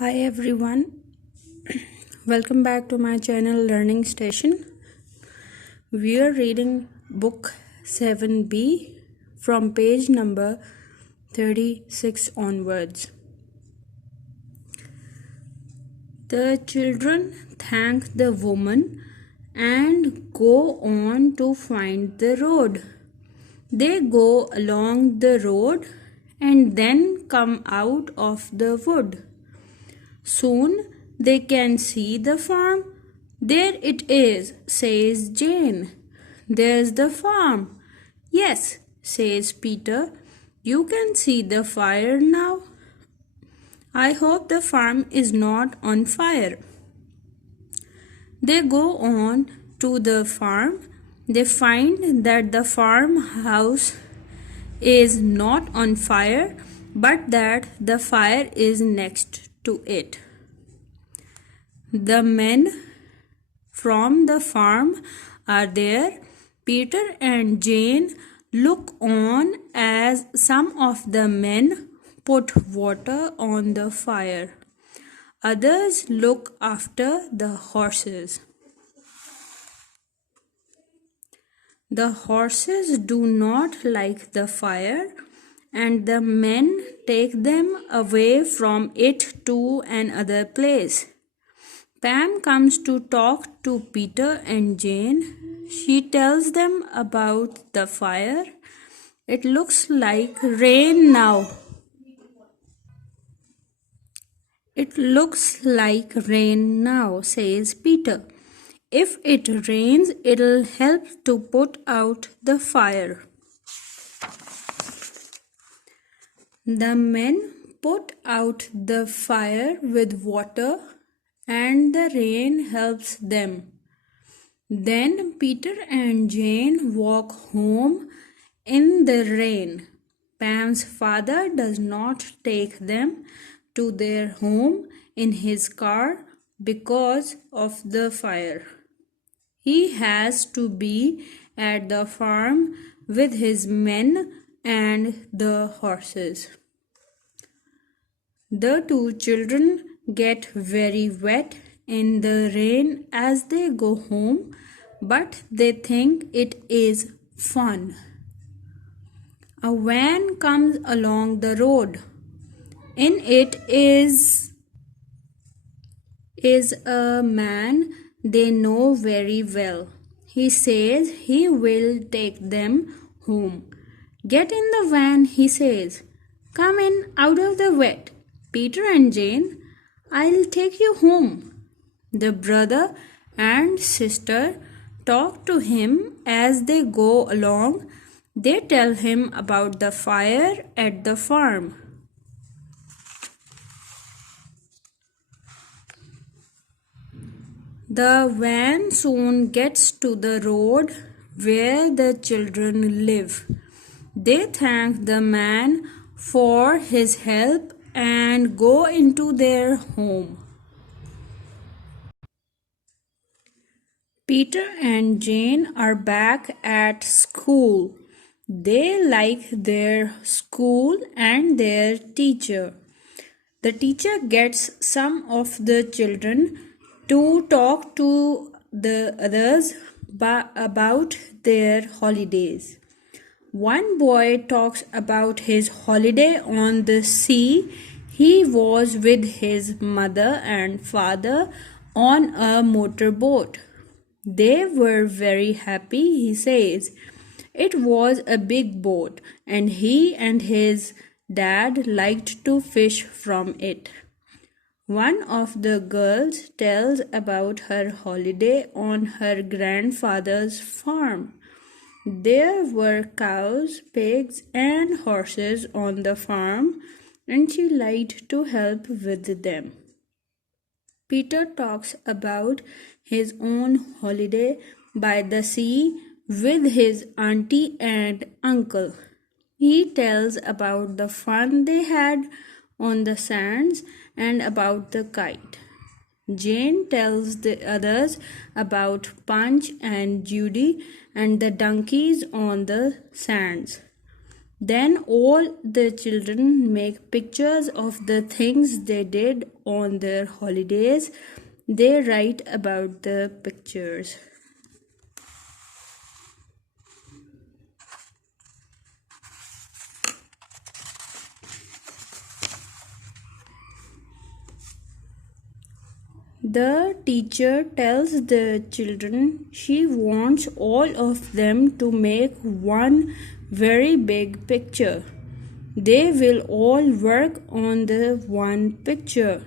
Hi everyone, welcome back to my channel Learning Station. We are reading book 7b from page number 36 onwards. The children thank the woman and go on to find the road. They go along the road and then come out of the wood. Soon they can see the farm. There it is, says Jane. There's the farm. Yes, says Peter. You can see the fire now. I hope the farm is not on fire. They go on to the farm. They find that the farmhouse is not on fire, but that the fire is next to it. The men from the farm are there. Peter and Jane look on as some of the men put water on the fire. Others look after the horses. The horses do not like the fire, and the men take them away from it to another place. Pam comes to talk to Peter and Jane. She tells them about the fire. It looks like rain now. It looks like rain now, says Peter. If it rains, it'll help to put out the fire. The men put out the fire with water, and the rain helps them. Then Peter and Jane walk home in the rain. Pam's father does not take them to their home in his car because of the fire. He has to be at the farm with his men and the horses. The two children get very wet in the rain as they go home, but they think it is fun. A van comes along the road. In it is a man they know very well. He says he will take them home. Get in the van, he says. Come in out of the wet. Peter and Jane, I'll take you home. The brother and sister talk to him as they go along. They tell him about the fire at the farm. The van soon gets to the road where the children live. They thank the man for his help and go into their home. Peter and Jane are back at school. They like their school and their teacher. The teacher gets some of the children to talk to the others about their holidays. One boy talks about his holiday on the sea. He was with his mother and father on a motorboat. They were very happy, he says. It was a big boat, and he and his dad liked to fish from it. One of the girls tells about her holiday on her grandfather's farm. There were cows, pigs, and horses on the farm, and she liked to help with them. Peter talks about his own holiday by the sea with his auntie and uncle. He tells about the fun they had on the sands and about the kite. Jane tells the others about Punch and Judy and the donkeys on the sands. Then all the children make pictures of the things they did on their holidays. They write about the pictures. The teacher tells the children she wants all of them to make one very big picture. They will all work on the one picture.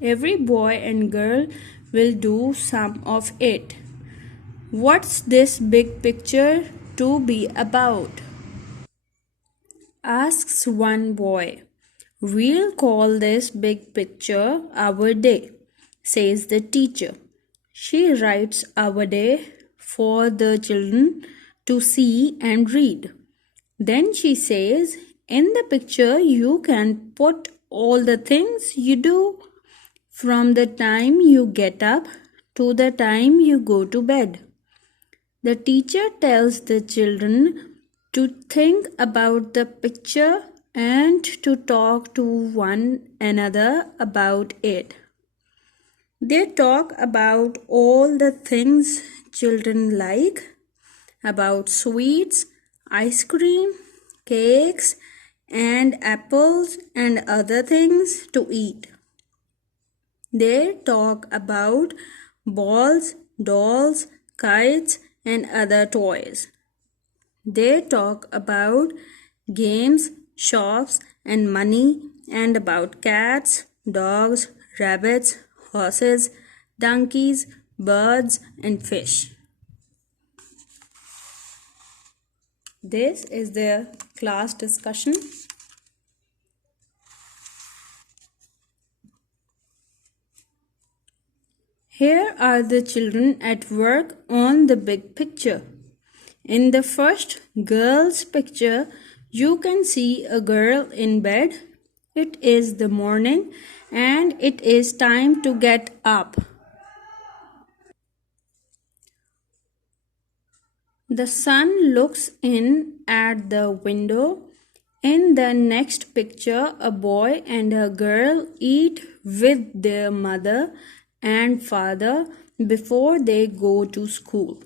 Every boy and girl will do some of it. What's this big picture to be about? Asks one boy. We'll call this big picture our day, says the teacher. She writes our day for the children to see and read. Then she says, in the picture, you can put all the things you do from the time you get up to the time you go to bed. The teacher tells the children to think about the picture and to talk to one another about it. They talk about all the things children like, about sweets, ice cream, cakes, and apples and other things to eat. They talk about balls, dolls, kites, and other toys. They talk about games, shops, and money, and about cats, dogs, rabbits, horses, donkeys, birds, and fish. This is the class discussion. Here are the children at work on the big picture. In the first girl's picture, you can see a girl in bed. It is the morning and it is time to get up. The sun looks in at the window. In the next picture, a boy and a girl eat with their mother and father before they go to school.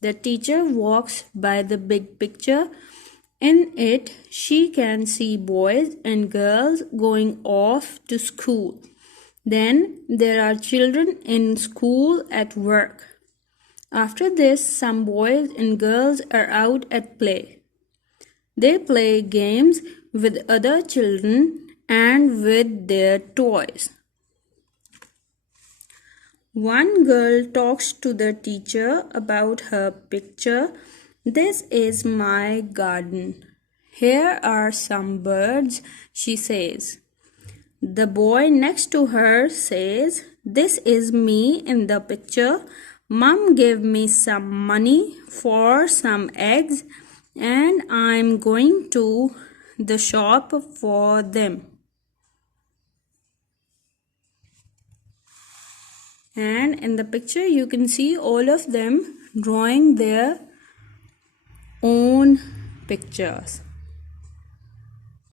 The teacher walks by the big picture. In it, she can see boys and girls going off to school. Then there are children in school at work. After this, some boys and girls are out at play. They play games with other children and with their toys. One girl talks to the teacher about her picture. This is my garden. Here are some birds, she says. The boy next to her says, this is me in the picture. Mom gave me some money for some eggs and I'm going to the shop for them. And in the picture you can see all of them drawing their own pictures.